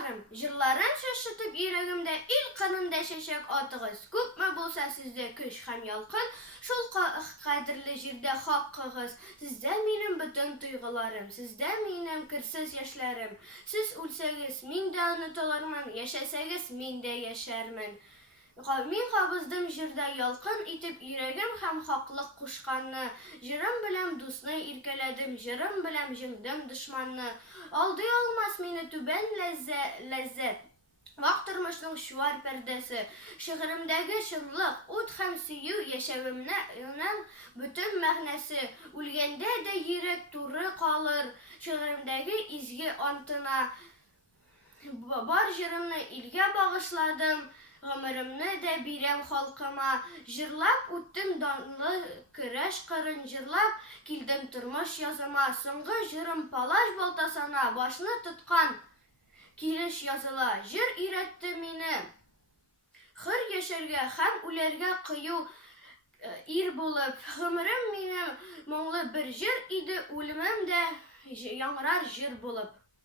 Җырларым, җырларын шашытып йөрәгемдә ил канында чәчәк атыгыз. Күпме булса сездә көч һәм ялкын, шул кадерле җирдә хаккыгыз. Сездә минем бөтен тойгыларым, сездә минем керсез яшьләрем. Сез үлсәгез, мин дә онытылырмын, яшәсәгез, мин дә яшәрмен. Мин кабыздым җирдә ялкын итеп йөрәгем һәм хаклык кушканны. Җырым белән дусны иркәләдем, җырым белән җиңдем дошманны. Алдый алмас мине түбән ләззәт, вак тормышның чуар пәрдәсе. Шигыремдәге чынлык, ут һәм сөю яшәвемнең бөтен мәгънәсе. Үлгәндә дә йөрәк туры калыр, шигыремдәге изге антына. Бар җырымны илгә багышладым, гомеремне дә бирәм халкыма. Җырлап үттем данлы көрәш кырын, җырлап килдем тормыш языма. Соңгы җырым палаш балтасына, башны тоткан килеш языла. Җыр өйрәтте мине хөр яшәргә һәм үләргә кыю ир булып. Гомерем минем моңлы бер җыр иде, үлемем дә яңгырар җыр булып.